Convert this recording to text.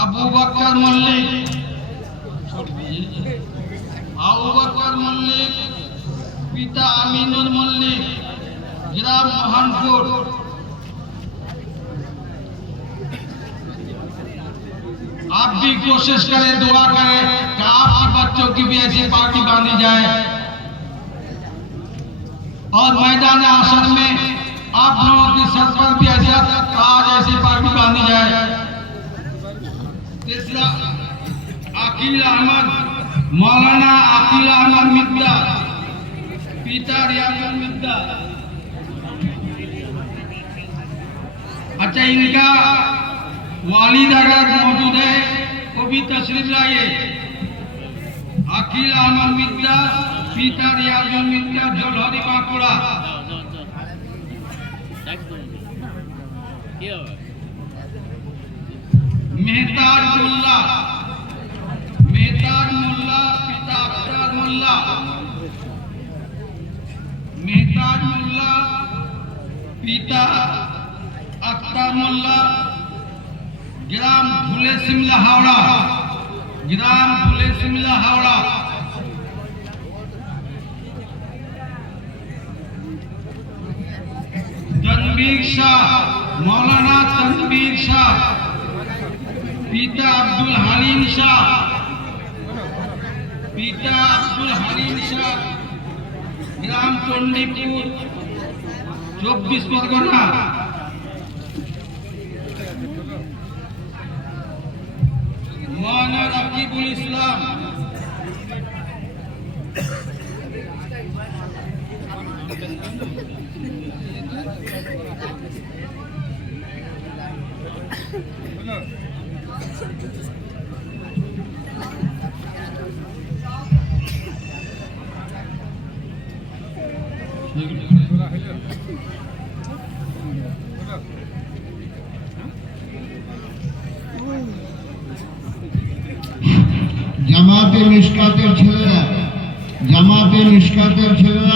আবু বকর মল্লিক, আবু বকর মল্লিক পিতা আমিনুল মল্লিক, ग्राम मोहनपुर। आप भी कोशिश करें, दुआ करें कि आपके बच्चों की भी ऐसी पार्टी बांधी जाए और मैदान आसन में आप लोगों की सर पर भी ऐसा आज ऐसी पार्टी बांधी जाए। तीसरा अकील अहमद, मौलाना अकील अहमद मिद्दा, पिता रियाजुल मिद्दा। अच्छा, इनका वालिद अगर मौजूद है वो भी तशरीफ लाइए। अकील अहमद मिद्दा, पिता रियाजुल मिद्दा, जोलहरी बांकुड़ा। मेहताज मोल्ला, मेहताज मोल्ला, पिता अख्तर मोल्ला। मेहताज मोल्ला, पिता अख्तर मोल्ला, ग्राम फुले सिमला हावड़ा, ग्राम फुले सिमला हावड़ा। तनवीर शाह, मौलाना तनवीर शाह, पिता अब्दुल हलीम शाह, पिता अब्दुल हलीम शाह, ग्राम चंडीपुर 24 परगना। मौलाना रकीबुल इस्लाम, জামাতে মিশকাতের ছেলেরা, জামাতে মিশকাতের ছেলেরা